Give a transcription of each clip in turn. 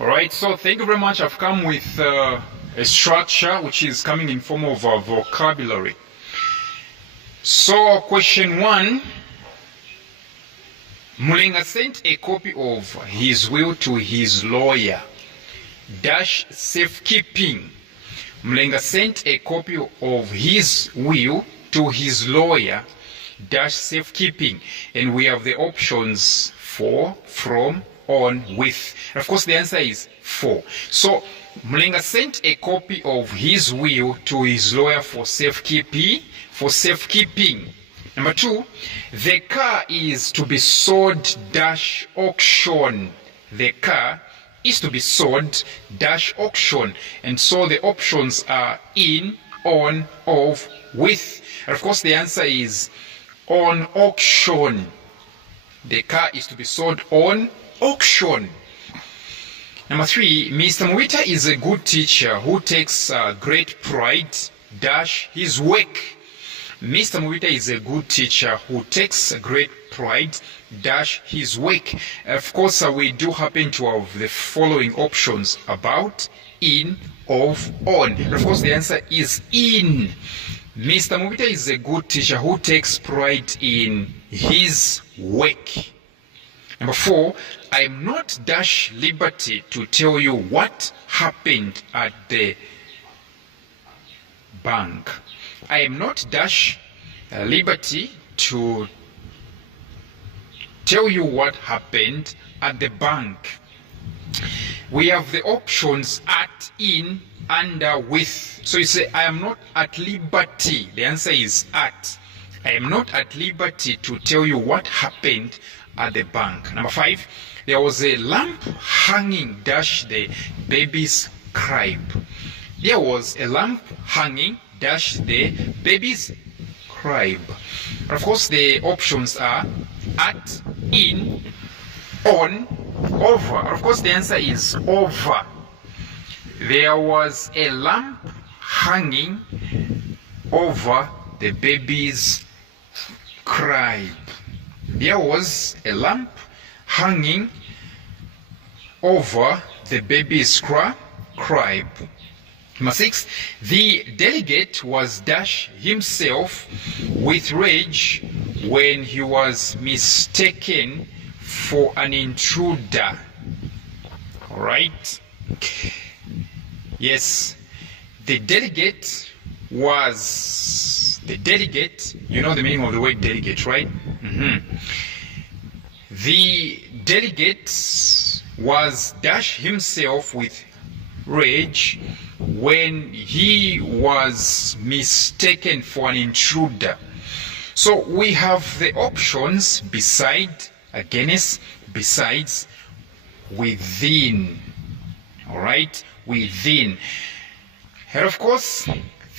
Alright, so thank you very much. I've come with a structure which is coming in form of a vocabulary. So question 1, Mulenga sent a copy of his will to his lawyer, dash safekeeping. Mulenga sent a copy of his will to his lawyer, dash safekeeping. And we have the options for, from, on, with. And of course the answer is for. So Mulenga sent a copy of his will to his lawyer for safekeeping. Number 2, the car is to be sold dash auction. The car is to be sold dash auction. And so the options are in, on, of, with. And of course the answer is on auction. The car is to be sold on auction. Number 3, Mr. Mwita is a good teacher who takes great pride dash his work. Mr. Mwita is a good teacher who takes great pride dash his work. Of course, we do happen to have the following options: about, in, of, on. And of course, the answer is in. Mr. Mwita is a good teacher who takes pride in his work. Number 4, I'm not dash liberty to tell you what happened at the bank. I am not dash liberty to tell you what happened at the bank. We have the options at, in, under, with. So you say, I am not at liberty. The answer is at. I am not at liberty to tell you what happened at the bank. Number 5, there was a lamp hanging dash the baby's crib. There was a lamp hanging dash the baby's crib. And of course the options are at, in, on, over. And of course the answer is over. There was a lamp hanging over the baby's crib. There was a lamp hanging over the baby's crib. Number 6, the delegate was dash himself with rage when he was mistaken for an intruder. All right. Yes, the delegate was, you know the meaning of the word delegate, right? The delegate was dash himself with rage when he was mistaken for an intruder. So we have the options beside, against, besides, within. All right, within. And of course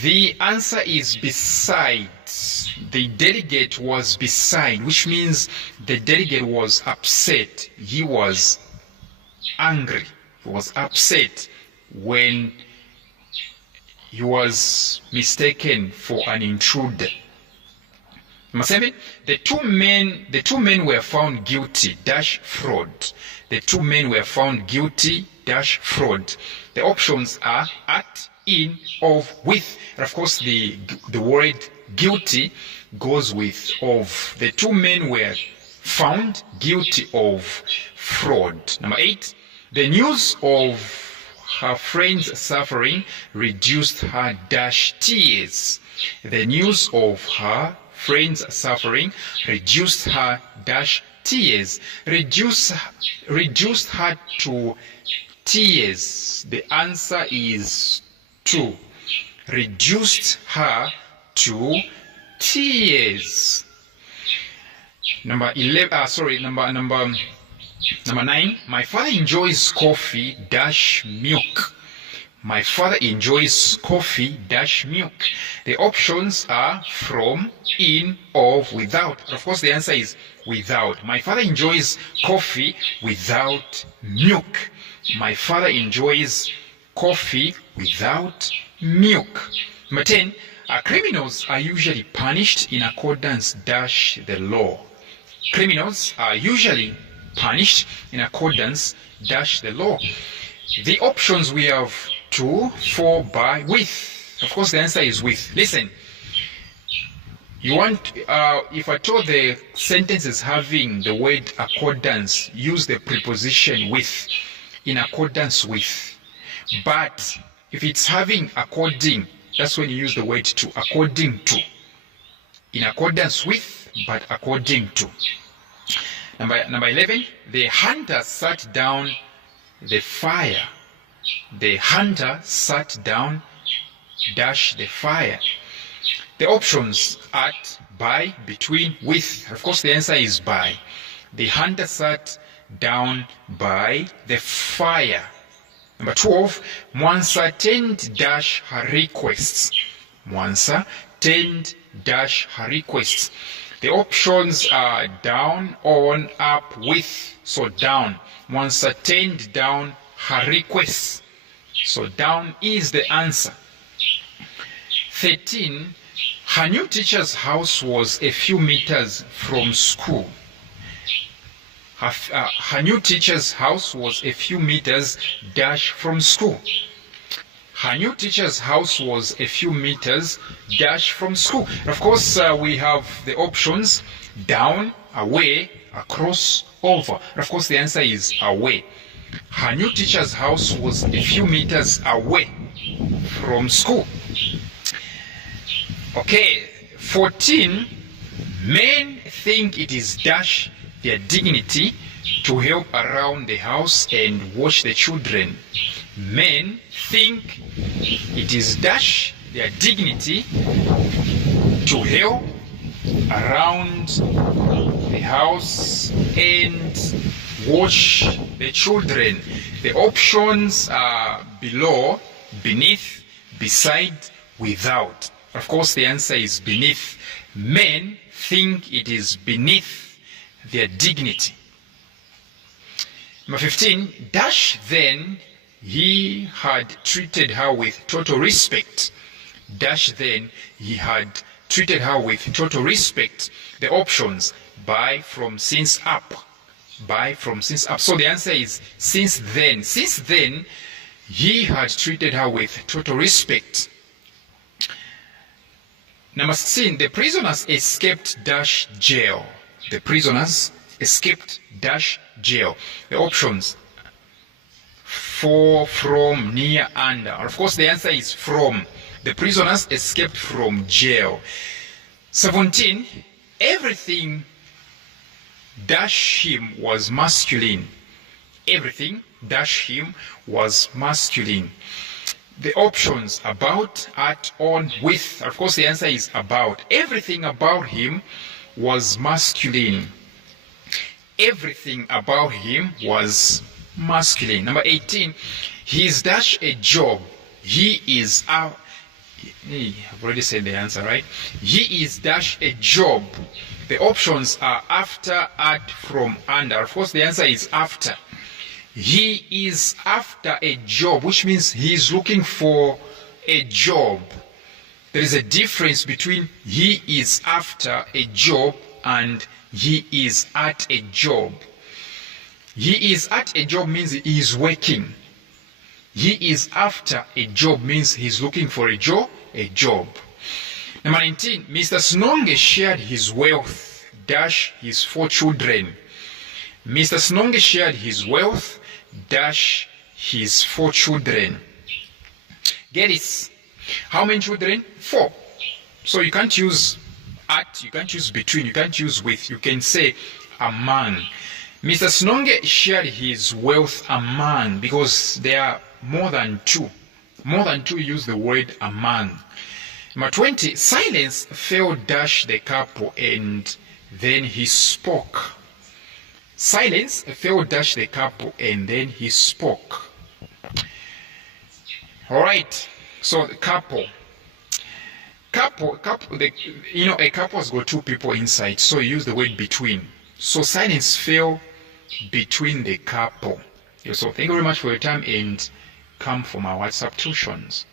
the answer is besides. The delegate was beside, which means the delegate was upset. He was angry. He was upset when he was mistaken for an intruder. Number 7, the two men were found guilty dash fraud. The two men were found guilty dash fraud. The options are at, in, of, with. And of course the word guilty goes with of. The two men were found guilty of fraud. Number 8, the news of her friend's suffering reduced her dash tears. The news of her friend's suffering reduced her dash tears. Reduced her to tears. The answer is 2. Reduced her to tears. Number 9, my father enjoys coffee dash milk. My father enjoys coffee dash milk. The options are from, in, of, without. Of course the answer is without. My father enjoys coffee without milk. My father enjoys coffee without milk. Number 10, criminals are usually punished in accordance dash the law. Criminals are usually punished in accordance dash the law. The options we have to, for, by, with. Of course, the answer is with. Listen. You want, if at all the sentence is having the word accordance, use the preposition with, in accordance with. But if it's having according, that's when you use the word to, according to. In accordance with, but according to. Number 11, the hunter sat down the fire. The hunter sat down, dash the fire. The options at, by, between, with. Of course, the answer is by. The hunter sat down by the fire. Number 12, Mwansa turned dash her requests. Mwansa turned dash her requests. The options are down, on, up, with. So down. Mwansa turned down her requests. So down is the answer. 13, her new teacher's house was a few meters from school. Her new teacher's house was a few meters dash from school. Her new teacher's house was a few meters dash from school. And of course, we have the options down, away, across, over. And of course, the answer is away. Her new teacher's house was a few meters away from school. Okay, 14, men think it is dash their dignity to help around the house and watch the children. Men think it is dash their dignity to help around the house and watch the children. The options are below, beneath, beside, without. Of course, the answer is beneath. Men think it is beneath their dignity. Number 15, dash then he had treated her with total respect. Dash then he had treated her with total respect. The options, by, from, since, up. By, from, since, up. So the answer is since then. Since then, he had treated her with total respect. Number 16, the prisoners escaped dash jail. The prisoners escaped dash jail. The options, for, from, near, under. Of course, the answer is from. The prisoners escaped from jail. 17, everything dash him was masculine. Everything dash him was masculine. The options about, at, on, with. Of course, the answer is about. Everything about him was masculine. Everything about him was masculine. Number 18, he is dash a job. He is out. I've already said the answer, right? He is dash a job. The options are after, at, from, under. Of course, the answer is after. He is after a job, which means he is looking for a job. There is a difference between he is after a job and he is at a job. He is at a job means he is working. He is after a job means he's looking for a job. Number 19, Mr. Snonge shared his wealth, dash his 4 children. Mr. Snonge shared his wealth, dash his 4 children. Get this. How many children? 4. So you can't use at, you can't use between, you can't use with. You can say among. Mr. Snonge shared his wealth among because there are more than 2. More than 2 use the word among. Number 20, silence fell dash the couple and then he spoke. Silence fell dash the couple and then he spoke. Alright, so the couple. A couple has got 2 people inside, so you use the word between. So silence fell between the couple. So thank you very much for your time and come for my WhatsApp tuitions.